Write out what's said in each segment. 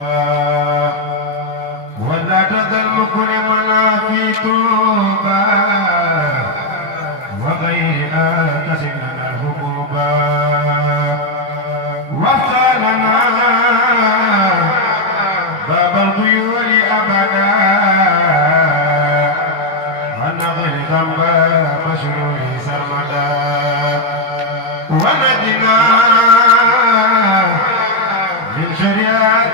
ولا تزل مكرما في توبة وغيرها تسلنا الحبوبا وصلنا باب الخيول أبدا ونغل ذنب مشروع سرمدا ونجنا من شريعة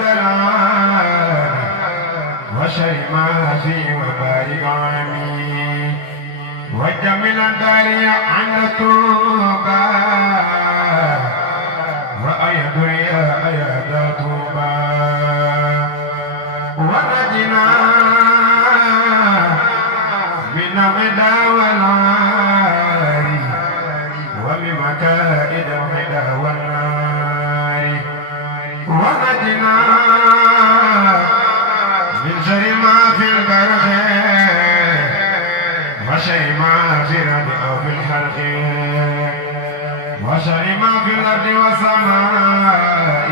وشر ما في وبارك عامي وجمل الداري عن التوبة وأيد يا أيد توبة ونجنا من الغدا والعار ومن مكائد الغدا والنار ونجنا من شر ما في البرق وشر ما في الأرض أو في الحلق وشر ما في الأرض والسماء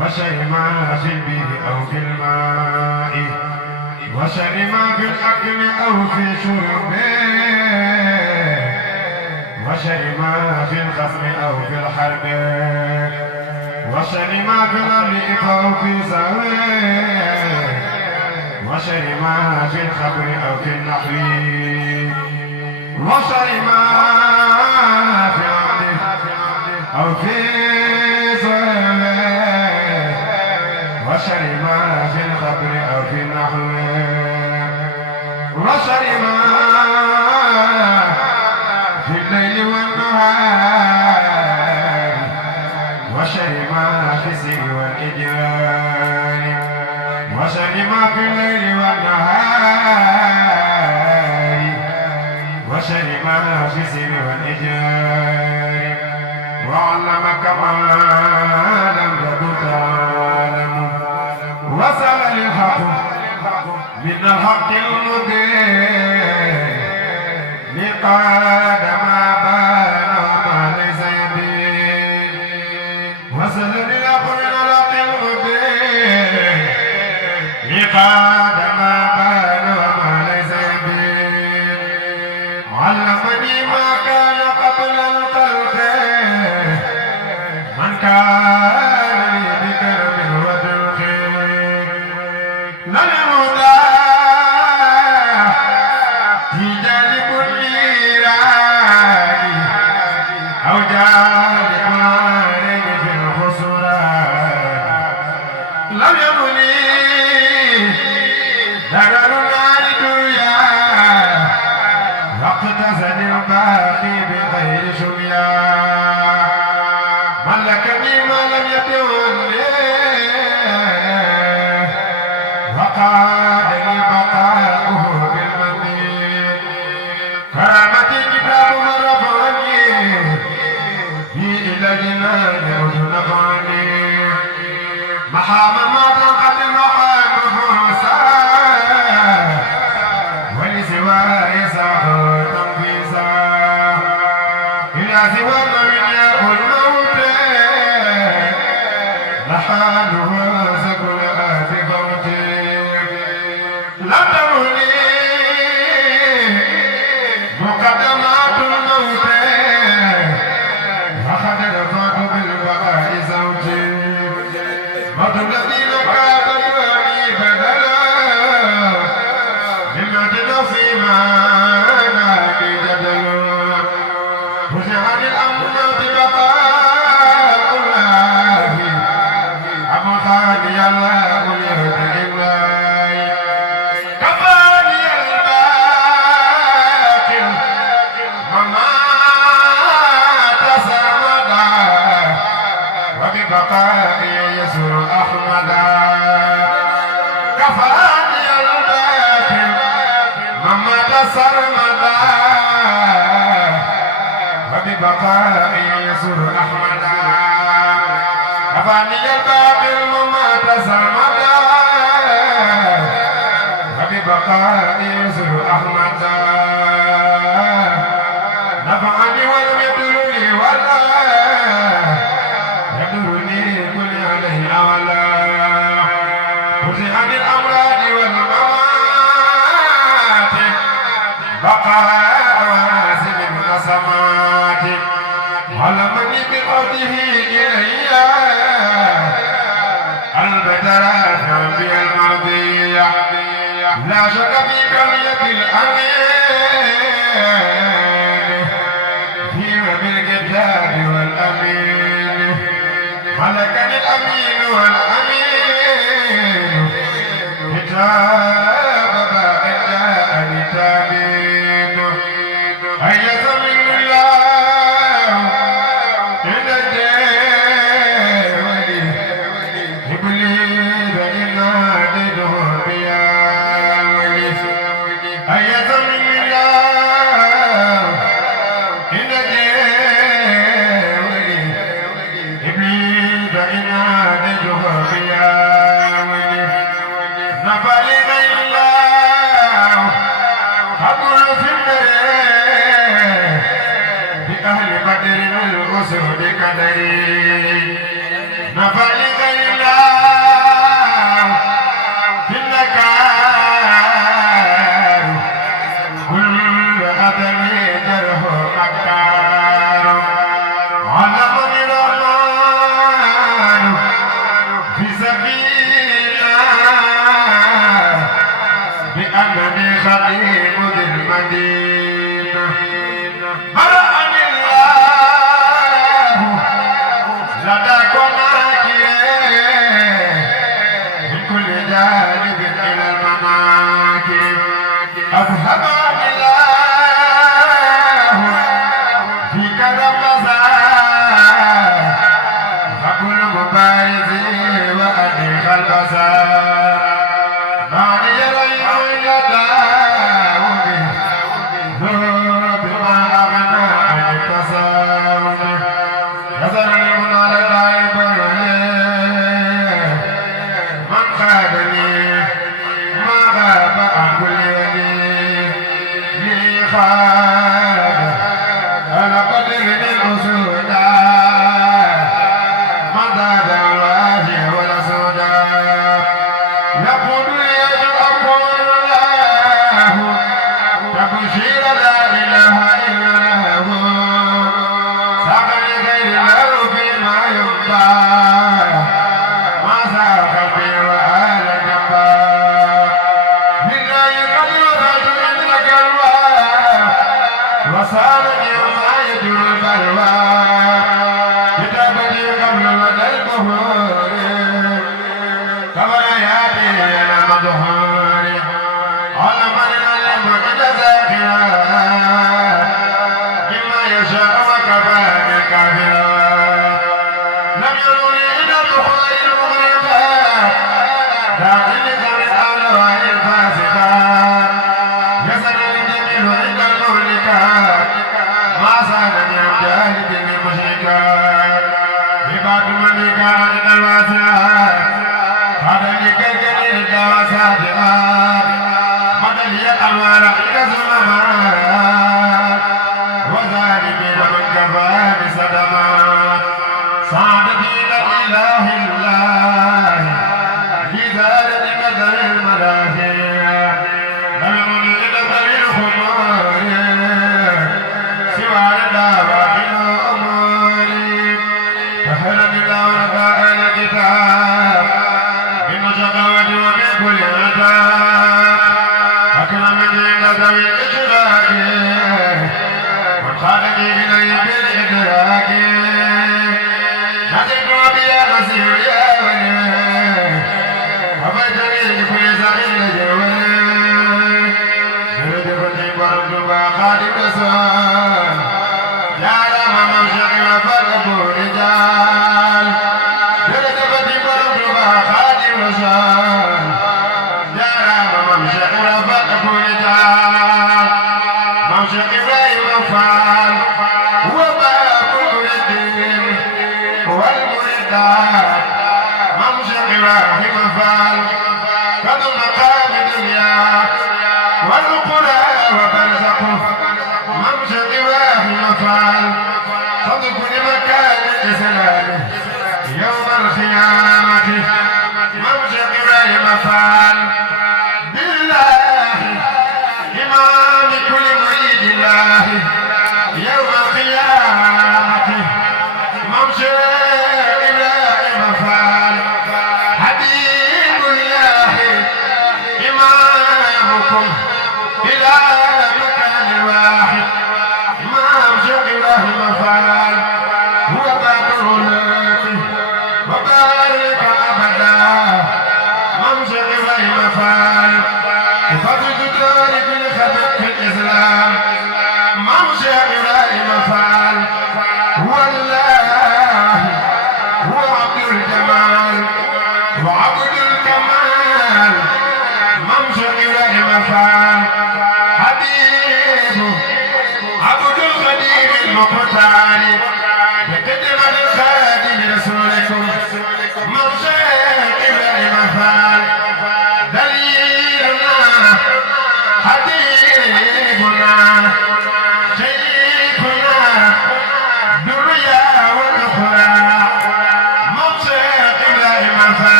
وشر ما في البيت أو في الماء وشر ما في الأكل أو في شرب وشر ما في الخصم أو في الحرب وشر ما في الأرض أو في سواه وشر ما في الخبر أو في النحو وشر ما في الأرض أو في سواه وشر ما في الخبر أو في النحو وشر ما في الليل والنهار وشر ما في السر والإجرار وشر ما في الليل والنهار وشر ما في السر والإجرار وعلمك ما لم تكن تعلم وصل للحق من الحق المبين لقاد ما بان وما ليس يبين وصل للحق من الحق المبين لقاد ما بان وما ليس يبين علمني ما كان قبل الخلق من كان لي بكرم وتوفيق للهدى في جانب النيران أو جانب العارج في الخسران لم يكن ضرر عارج يا واقتزن الباقي بغير شميا ملكني ما لم يتولي وقادني بقاؤه بالمنين كرامتي كتاب من رفعني بي إلى جنان يرجو نفعني محام ما تنقل المقام فرسا ولسواي ساخر تنفيسا إلى سوى من يأكل الموت لحاله سكن آت فوتي لم ترني مقدمات الموت وقد رفعت بالبقاء زوجي موت الذين كابدوني بدلا مما تنصي ما نادي جدل وجعل الأمر ببقاء الله أبو خالي الله يهدي الله كفاني الباقي وما تسرمدا وببقائي يسر أحمدا كفاني الباقي وما تسرمدا وببقائي يسر أحمدا كفاني الباقي وما تسرمدا وببقائي يسر أحمدا نفعني ولم يدرني ولا يدرني كل عليه أولا عن الأمراض والموات بقاء واسم النسمات علمني بقوله إلي البدرات في المرضية لا شك في كلية الأمين في بالكتاب والأمين ملكني الأمين والأمين كتاب باء جاءني تابين أية من الله عند الدولي إبليس إن نادته بيا ولي أية من الله عند الدولي إبليس إن نادته بيا ولي نفلي الله أقول في الدري بأهل بدر الأسود كدري نفلي الله في النكار كل أدمي جره مكار علمني الرحمن في سبيله بأنني خديم ذي المدينة برأني الله لدى كناكيه من كل جانب إلى المناكب أذهبني الله في كرم مسار فكل مبارزي وأدخل البصر معني ريح يداومي ذوب ما أغنى عن التصاوم نظر المنى لدائب من خادني ما غاب عن كل يدي لي خاد أنا قدرني الأسودا ما زاد الواجه ولا سودا يقول يجرؤون الله تبشير لا إله إلا له ساقني غير له فيما ينبع ما ساق بي وآل جنبا بالله قد وصلت عندك الواب وصالني وما يجر البلوى كتابتي قبل مدى البهور كبرياتي أنا مدهور على من علم عند ذاكرا مما يشاء وكفاني كافرا لم يروني إلى الدخول المغرقات داخل ذر الألواء الفاسقات يسأل الجميل عند المهلكات ما سالني عن جاهل بالمشركات عباد من كان عند الواسعات هذا لكالجليل الدواسات مدلي الأموال عند الظلمات وظالمين من كفى بصدمات سعادتي إلى الإله الله لزادة كثر الملاهي لم يرني إلى ذوي الخمور سوى الدعوات الأمور فهلني الله رفاء الكتاب من شقوة ومن كل عتاب أكرمني عند ذوي الإشراك وانخالني إليه بالإدراك نزلت ربي يا نصير يا ولي وفيتني لكل سعيد جولي جلد فتح برد وخالد رسول يا رام ممشق وفرق رجال جلد فتح برد وخالد رسول يا رام ممشق وفرق رجال ممشق إبراهيم وفال وباب الدين والمردات ممشق إبراهيم وفال